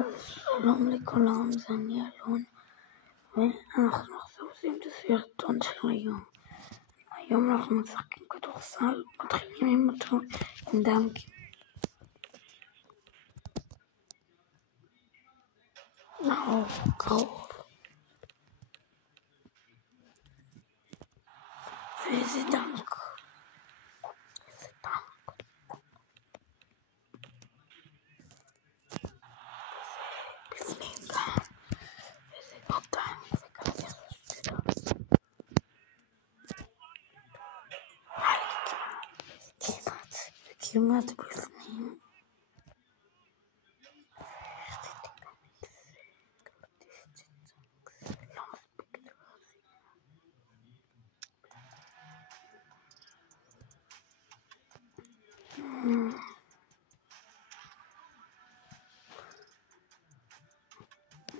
שלום לכולם, זה אני אלון, ואנחנו עכשיו עושים את הסרטון של היום. היום אנחנו משחקים כדורסל, מתחילים עם דנקים. קרוב. ואיזה דנק. בפנים גם. וזה עוד דנק, וגם יחד. כמעט בפנים.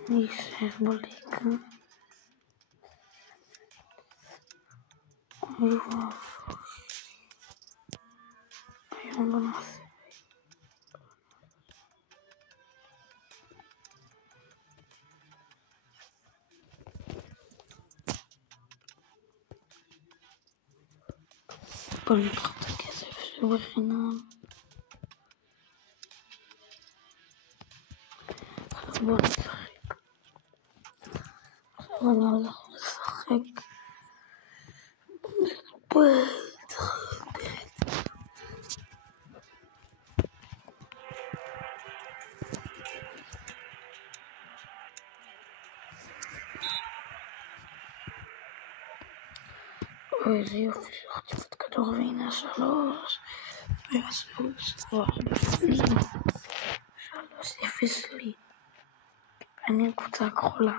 אני אשאר בליגה. היום בוא נעשה. בוא ניקח את הכסף שבחינם. בוא נשחק. עכשיו אני הולך לשחק. איזה יופי, שחטיף את כדור והנה השלוש. והשלוש כבר בפנים. 3-0 לי. אני הקבוצה הכחולה.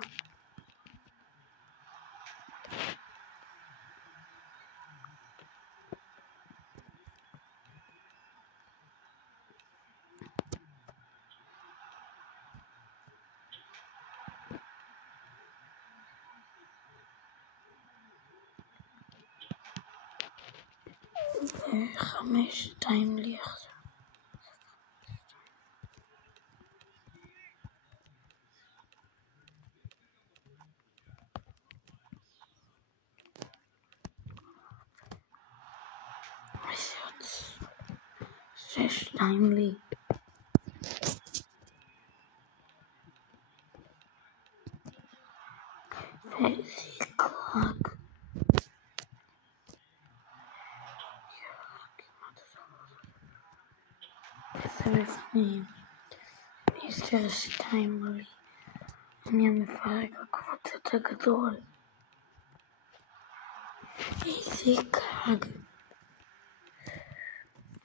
ו5-2 לי עכשיו. וזה 6-2 לי. וזה קרק. וזה בפנים. 10-2 לי. אני המפרק הקבוצת הגדול. איזה גג.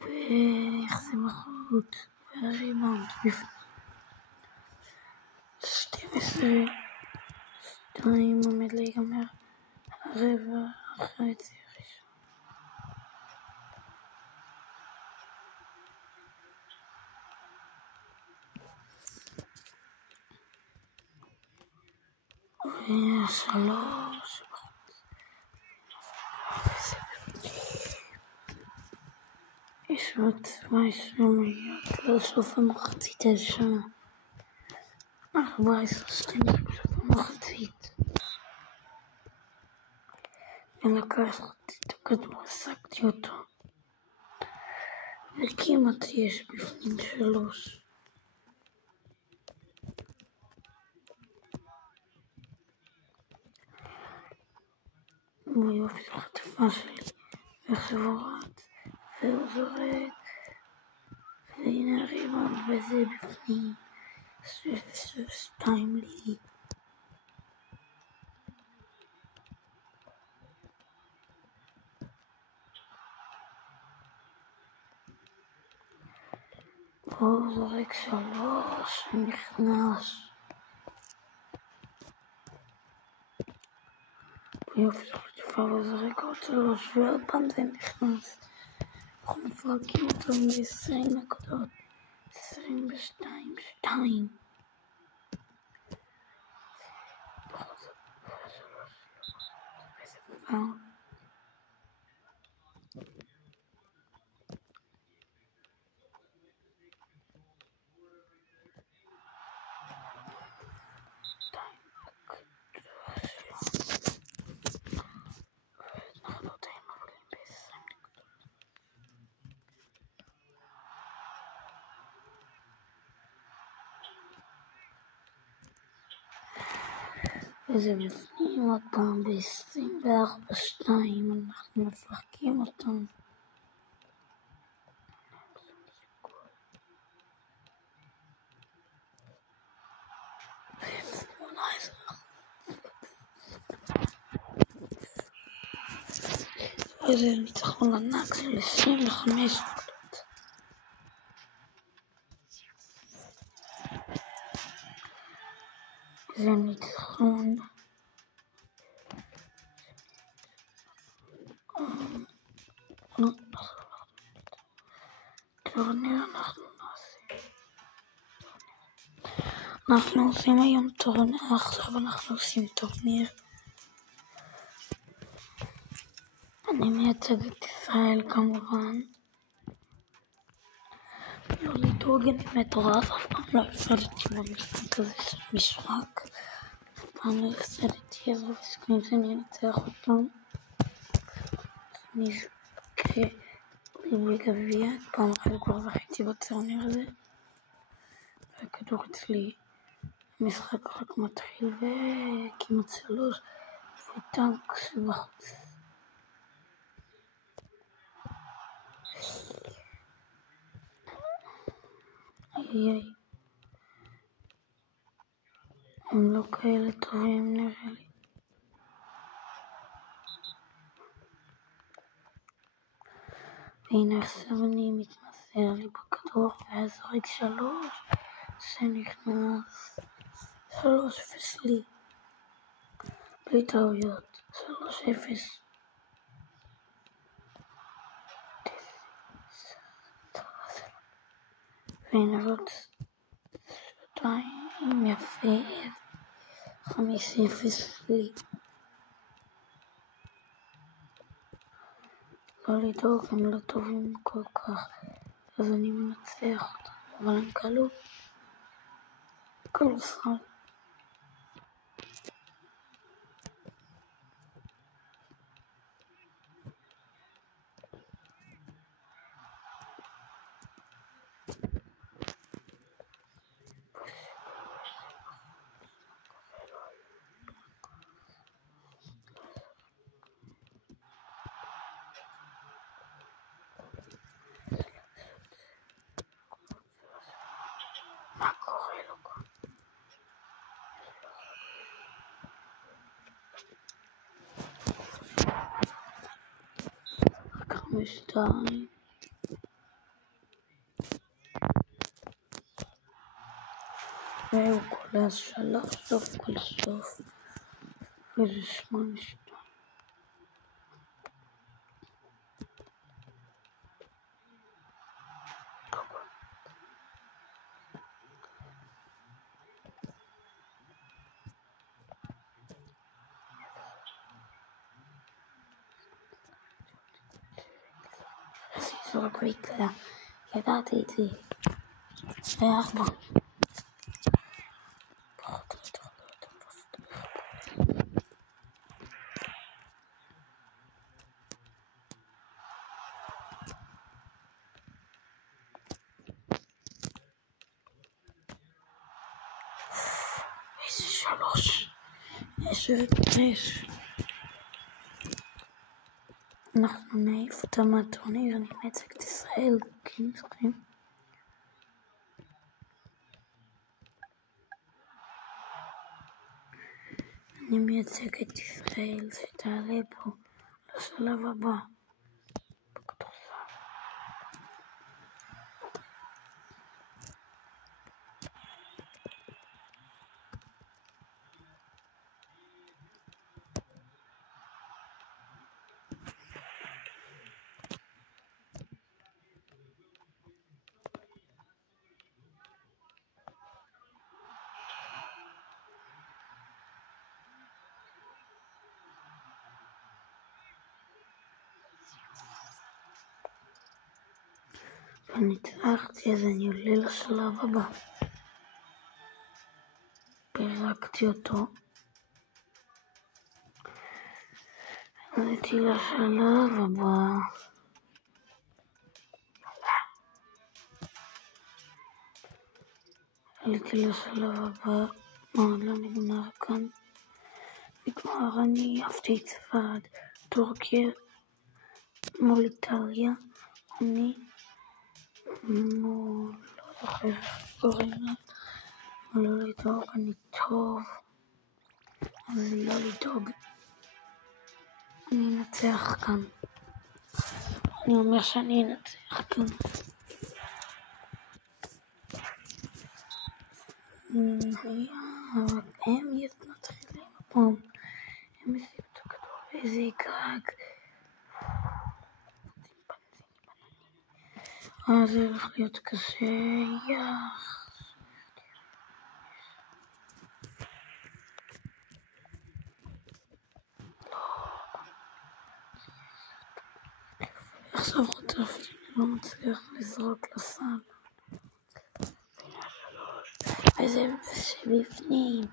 ואיך זה בחוץ. והריבאונד בפנים. 12-2 עומד להיגמר הרבע החצי הראשון. ו3 יש עוד 17 מיליארד לסוף המחצית הראשונה. אנחנו ב-10-12 בסוף המחצית. ולקחתי את הכדור, עסקתי אותו. וכמעט יש בפנים 3. ויופי זו חטפה שלי. ואיך זה בורד. והוא זורק. והנה הריבאונד וזה בפנים. 6-2 לי. הוא זורק 3 ונכנס. ויופי זו חטפה והוא זורק עוד 3 ועוד פעם זה נכנס. אנחנו מפרקים אותו ב-20 נקודות. 22-2. וזה פאול. וזה בפנים עוד פעם ב-24-2 אנחנו משחקים אותם. וזה ניצחון ענק של 25 נקודות. זה ניצחון טורניר אנחנו עושים היום טורניר, עכשיו אנחנו עושים טורניר. אני מייצג את ישראל כמובן. לא לדאוג, אני מטורף, אף פעם לא הפסדתי במשחק הזה של משחק. אף פעם לא הפסדתי, אז בסיכויים שאני אנצח אותם. אני אזכה בגביע, פעם אחת כבר זכיתי בטורניר הזה. והכדור אצלי, המשחק רק מתחיל וכמעט 3 וטנק שבחוץ. איי, הם לא כאלה טובים נראה לי. והנה עכשיו אני מתמסר לי בכדור ואז זורק 3 שנכנס 3-0 לי בלי טעויות. 3-0. והנה עוד 2 יפה. 5-0 לי. לא לדאוג, הם לא טובים כל כך, אז אני מנצח אותם, אבל הם כדורסל. מה קורה לו כאן? 5-2. והוא קולע 3 סוף כל סוף. וזה 8-2. זורק ויקלע. ידעתי את זה. 4. איזה 3. איזה 5. אנחנו נעיף אותם מהטורניר, אני מייצג את ישראל, כן זוכרים? אני מייצג את ישראל שתעלה פה לשלב הבא בכדורסל. וניצחתי, אז אני עולה לשלב הבא. פירקתי אותו. עליתי לשלב הבא. עליתי לשלב הבא. עוד לא נגמר כאן. בגמר אני אהבתי את ספרד, טורקיה מול איטליה, אני מול, לא זוכר איך קוראים לה, לא לדאוג, אני טוב, אז לא לדאוג, אני אנצח כאן, אני אומר שאני אנצח כאן. אבל הם מתחילים הפעם, הם מסיעים את הכדור ואיזה גג. זה הולך להיות קשה, עכשיו חוטפתי, אני לא מצליח לזרוק לסל. וזה שבפנים,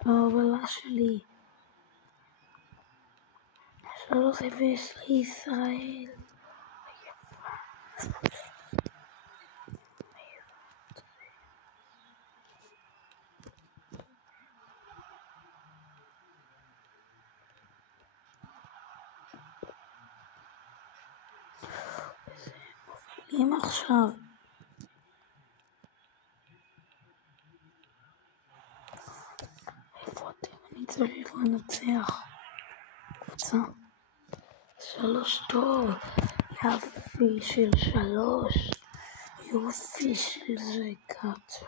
ההובלה שלי. 3-0 לישראל. אם עכשיו איפה אתם? אני צריך לנצח קבוצה 3 טוב, יופי של 3, יופי של זה קצר.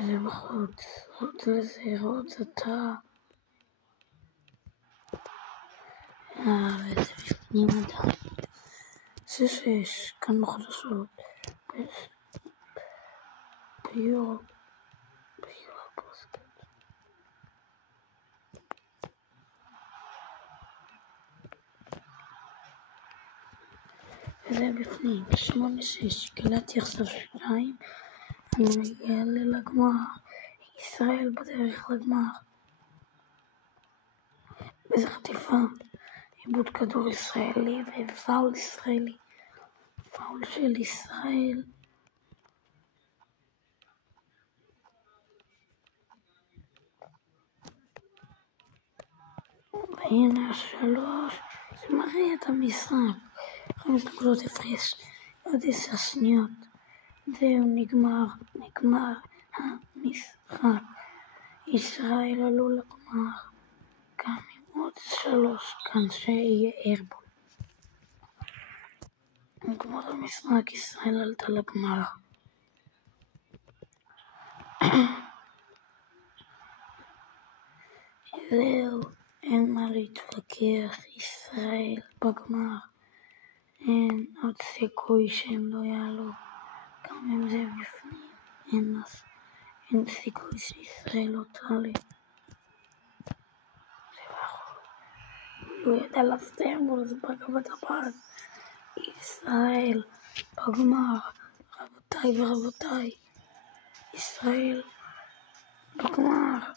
וזה בחוץ, חוץ לזה, רוץ אתה. וזה בפנים עדיין. 6 כאן בחדשות. ביורו בסקט. וזה בפנים, 8-6, קלטתי עכשיו 2. אני מגיע לגמר, ישראל בדרך לגמר. וזה חטיפה, עיבוד כדור ישראלי ופאול ישראלי. פאול של ישראל. והנה 3, זה מראה את המשחק. 5 נקודות הפרש, עוד 10 שניות. זהו, נגמר המשחק. ישראל עלו לגמר. גם עם עוד 3 כאן שיהיה איירבול. נגמר המשחק, ישראל עלתה לגמר. זהו, אין מה להתווכח, ישראל בגמר. אין עוד סיכוי שהם לא יעלו. גם אם זה בפנים, אין סיכוי שישראל לא תעלה. הוא ידע לסטרבול, זה פגע בטבעת. ישראל בגמר, רבותיי ורבותיי. ישראל בגמר.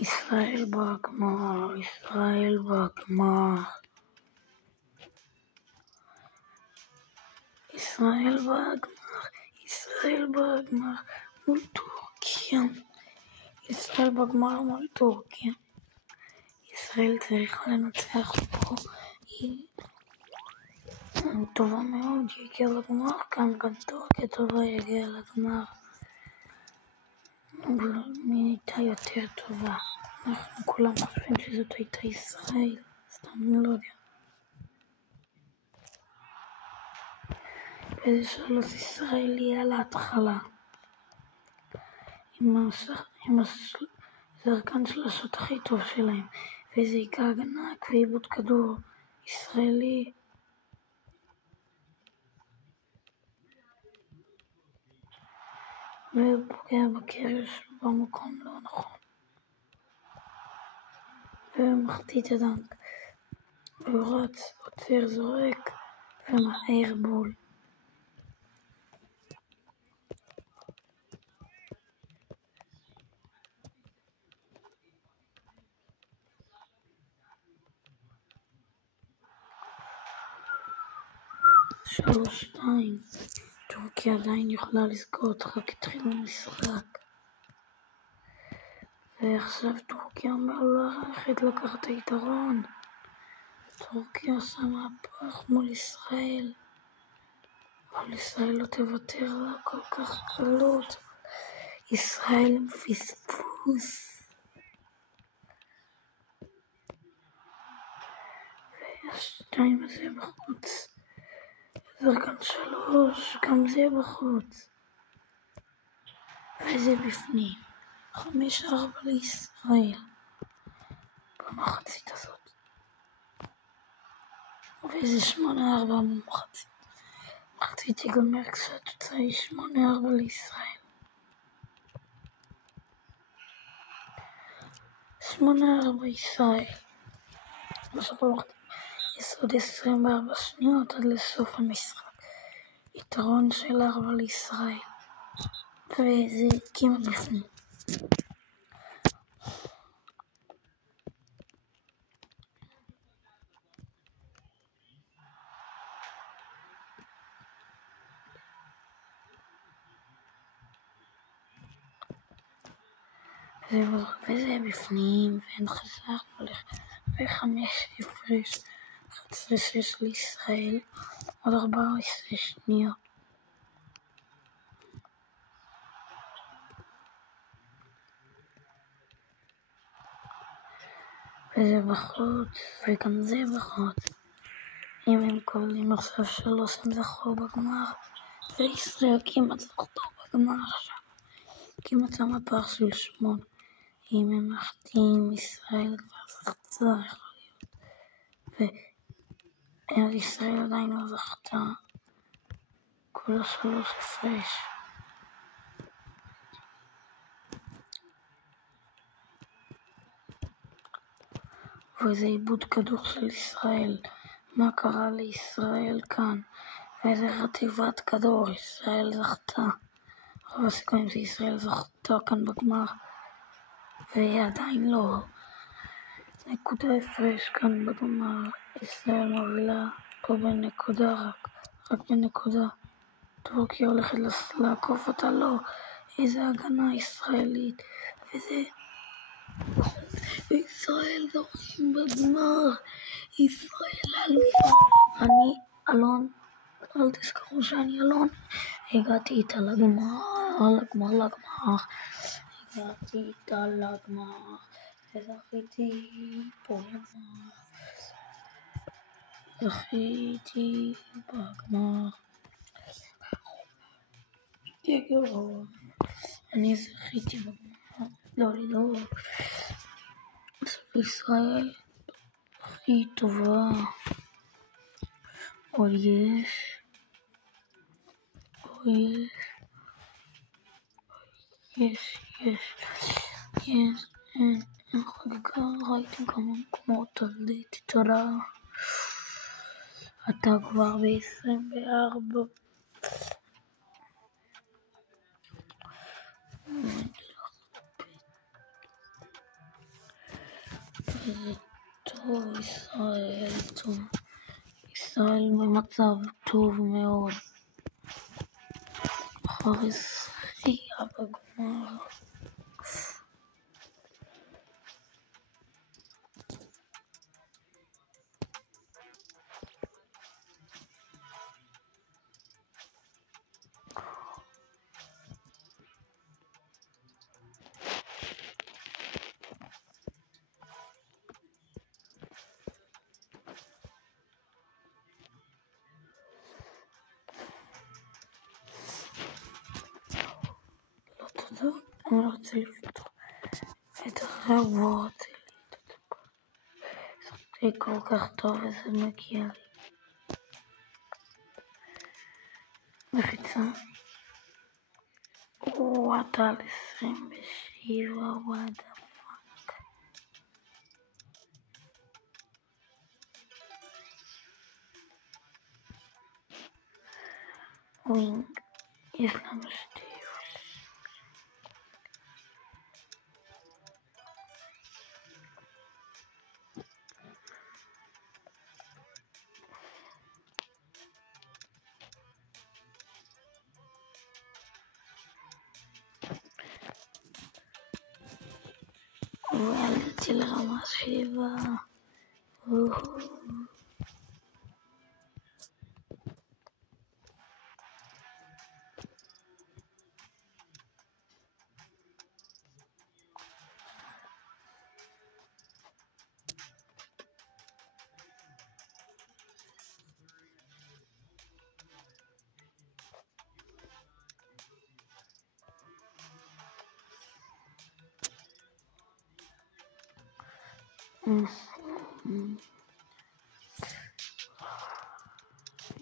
ישראל בגמר, ישראל בגמר. ישראל בגמר, ישראל בגמר מול טורקיה. ישראל בגמר מול טורקיה. ישראל צריכה לנצח פה. היא טובה מאוד, היא הגיעה לגמר, גם טורקיה טובה הגיעה לגמר. אבל מי הייתה יותר טובה? אנחנו כולם חושבים שזאת הייתה ישראל, סתם אני לא יודע. וזה 3 ישראלי על ההתחלה. עם הזרקן שלשות הכי טוב שלהם. וזריקה הגנה ועיבוד כדור ישראלי. והוא פוגע בקרש במקום לא נכון. והוא מחטיא את הדנק. והוא רץ, עוצר, זורק ומעיר בול. שלוש, שתיים. טורקיה עדיין יכולה לזכות, רק התחיל המשחק. ועכשיו טורקיה הולכת לקחת את היתרון. טורקיה עושה מהפך מול ישראל. אבל ישראל לא תוותר לה כל כך קלות. ישראל עם פספוס. והשתיים הזה בחוץ. זרקן שלוש, גם זה בחוץ. וזה בפנים. 5-4 לישראל. במחצית הזאת. וזה 8-4 במחצית. מחצית ייגמר כשהתוצאה היא 8-4 לישראל. 8-4 ישראל. בסוף המחצית. יש עוד 24 שניות עד לסוף המשחק. יתרון של 4 לישראל. וזה כמעט בפנים. וזה בפנים, ואין חזר הולך ו5 הפרש. 11-6 לישראל, עוד 14 שניות. וזה בחוץ, וגם זה בחוץ. אם הם קובלים עכשיו 3 הם זכו בגמר, וישראל כמעט זכו בגמר עכשיו. כמעט למפח של 8. אם הם מחטאים, ישראל כבר זכתה, יכול להיות. וישראל עדיין לא זכתה. כולה 3 הפרש. וזה עיבוד כדור של ישראל. מה קרה לישראל כאן? ואיזה חטיבת כדור. ישראל זכתה. רוב הסיכויים שישראל זכתה כאן בגמר. והיא עדיין לא. נקודה הפרש כאן בגמר. ישראל מובילה פה בנקודה רק בנקודה. טורקיה הולכת לעקוף אותה, לא. איזה הגנה ישראלית. וזה... ישראל זוכים בגמר. ישראל אלופה. אני אלון. אל תזכרו שאני אלון. הגעתי איתה לגמר. הגעתי איתה לגמר. וזכיתי פה לגמר. זכיתי בגמר. גרוע. אני זכיתי בגמר. לא לדאוג. ישראל הכי טובה. עוד יש. אין חגיגה, ראיתם כמה מקומות, עליתי, תודה. אתה כבר ב-24. וזה טוב, ישראל טוב. ישראל במצב טוב מאוד. אחרי זכייה בגמר. אני רוצה לפתוח את הרבות. זה כל כך טוב וזה מגיע לי. מחיצה. אתה על 27, what the fuck. ווינג, יש לנו שטיוש. ועליתי לרמה 7.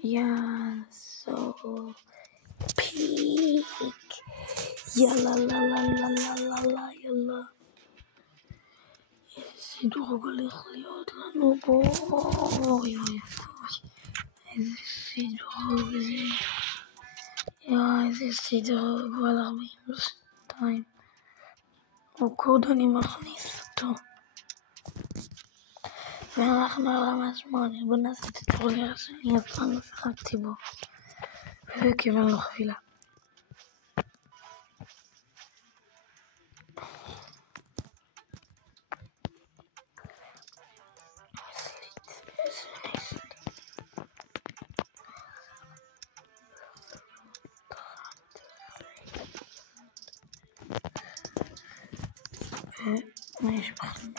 Yeah, so peak. יאללה, לה, לה, לה, לה, לה, לה, יאללה. איזה סידור הולך להיות לנו בו. אוי, אוי, איזה סידור זה. איזה סידור על 42. הוא קוד אני מכניס אותו. ואנחנו על רמה 8. בוא נעשה את הטורניר השני, אף פעם לא שיחקתי בו. וקיבלנו חבילה. מה יש בכלל?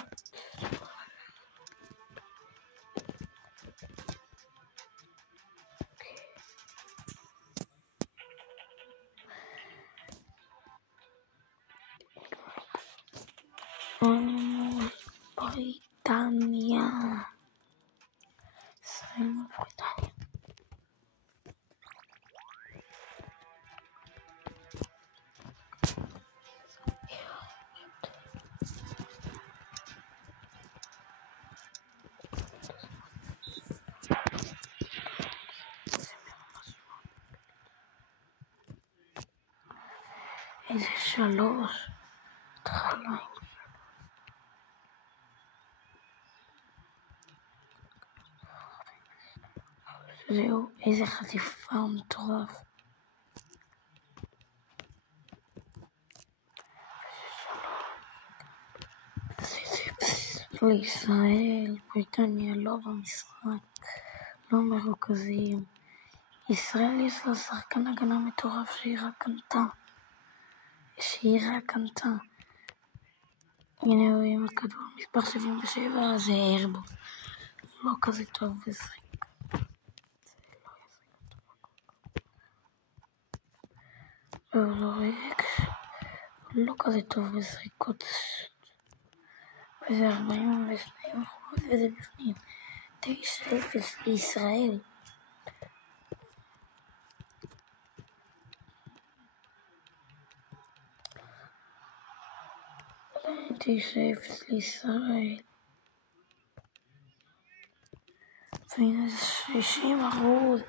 מול בריטניה. ישראל מול בריטניה. איזה 3. התחלה. זהו, איזה חטיפה מטורף. לישראל, בריטניה לא במשחק, לא מרוכזים. ישראל יש לה שחקן הגנה מטורף שהיא רק קנתה. הנה הוא עם הכדור מספר 77, זה הרבו. לא כזה טוב בזריקה. לא כזה טוב בזריקות. וזה 42% וזה בפנים. 9-0 לישראל. והנה זה 60%.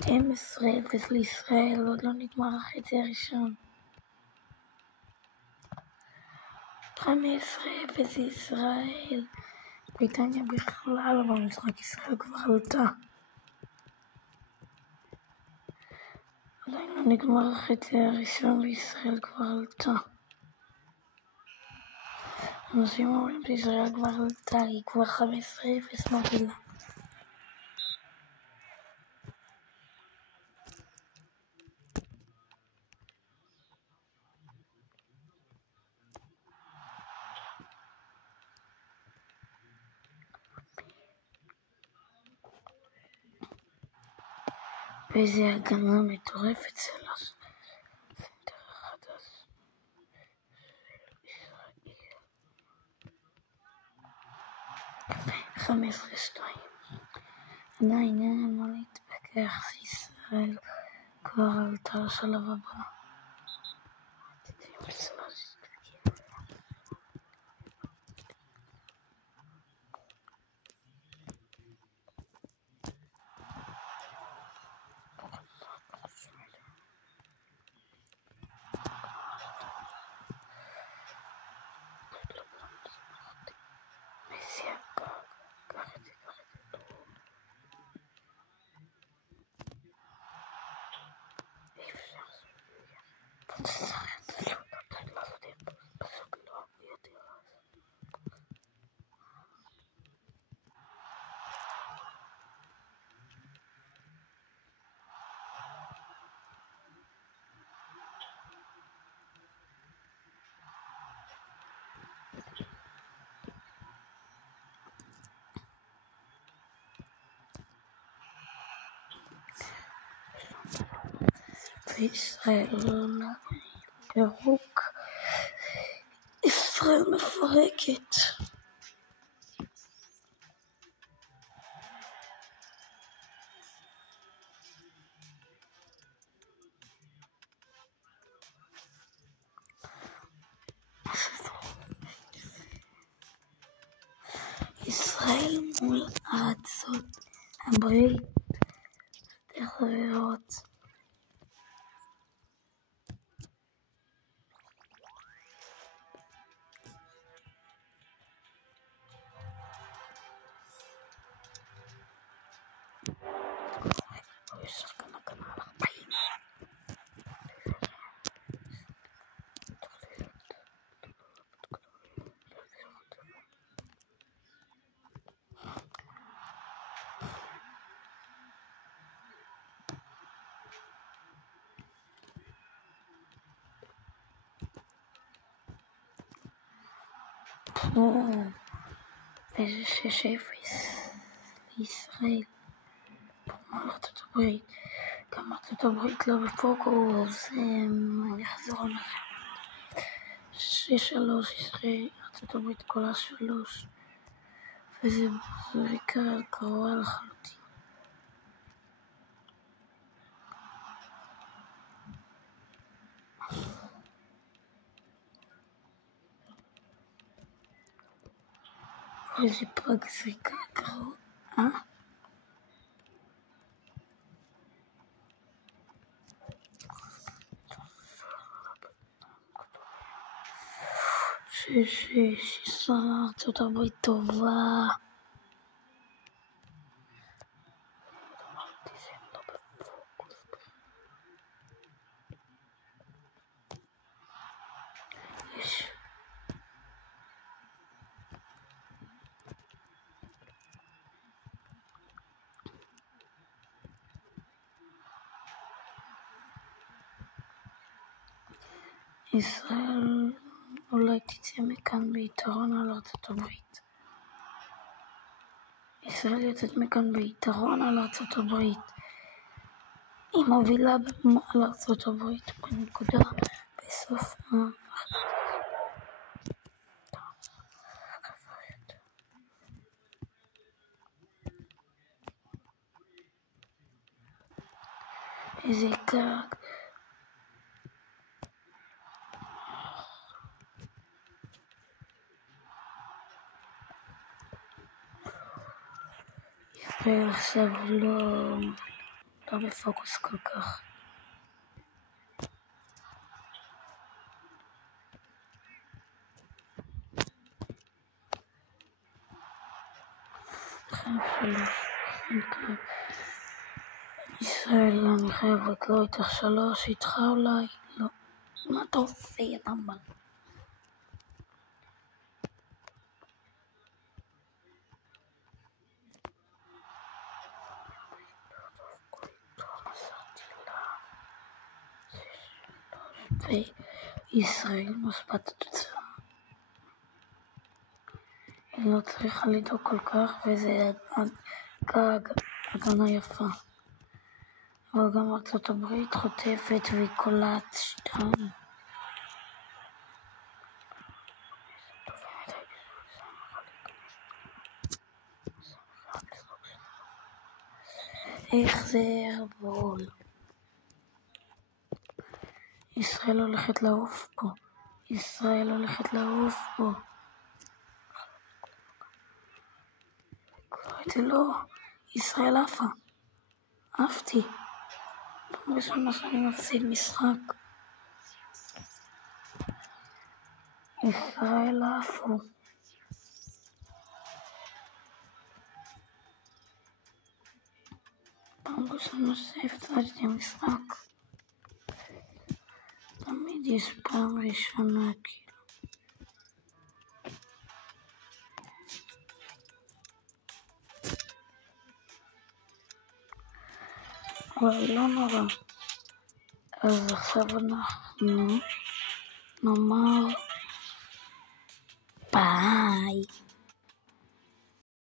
12-0 לישראל. עוד לא נגמר החצי הראשון. 15-0 לישראל. בריטניה בכלל במשחק, ישראל כבר עלתה. עדיין לא נגמר החצי הראשון וישראל כבר עלתה. אנשים אומרים שישראל כבר עלתה, היא כבר 15-0 מובילה. ואיזה הגנה מטורפת של הסנטר החדש. 15-2. עדיין אין מה להתווכח, ישראל כבר עלתה לשלב הבא. וישראל פירוק, ישראל מפרקת. ישראל מול ארצות הברית, חברות. וזה 6-0 לישראל מול ארצות הברית. גם ארצות הברית לא בפוקוס, יחזור על זה. 6-3 ישראל, ארצות הברית קולה 3, וזה בעיקר גרוע לחלוטין. איזה פרק זריקה גרוע, 6-6, ישראל ארצות הברית טובה. ישראל אולי תצא מכאן ביתרון על ארצות הברית. ישראל יוצאת מכאן ביתרון על ארצות הברית. היא מובילה על ארצות הברית בנקודה בסוף איזה גג. ועכשיו לא בפוקוס כל כך. ישראל, אני חייבת לא איתך 3, איתך אולי לא. מה אתה עושה, יא טמבל? וישראל משפט התוצאה. היא לא צריכה לדאוג כל כך, וזה גג הגנה יפה. אבל גם ארצות הברית חוטפת והיא קולעת 2. איך זה הרבול? ישראל הולכת לעוף פה. ישראל הולכת לעוף פה. קראתי לו, ישראל עפה. עפתי. פעם ראשונה שאני מפסיד משחק. ישראל עפו. פעם ראשונה שהפסדתי משחק. תמיד יש פעם ראשונה כאילו. אבל לא נורא. אז עכשיו אנחנו נאמר ביי.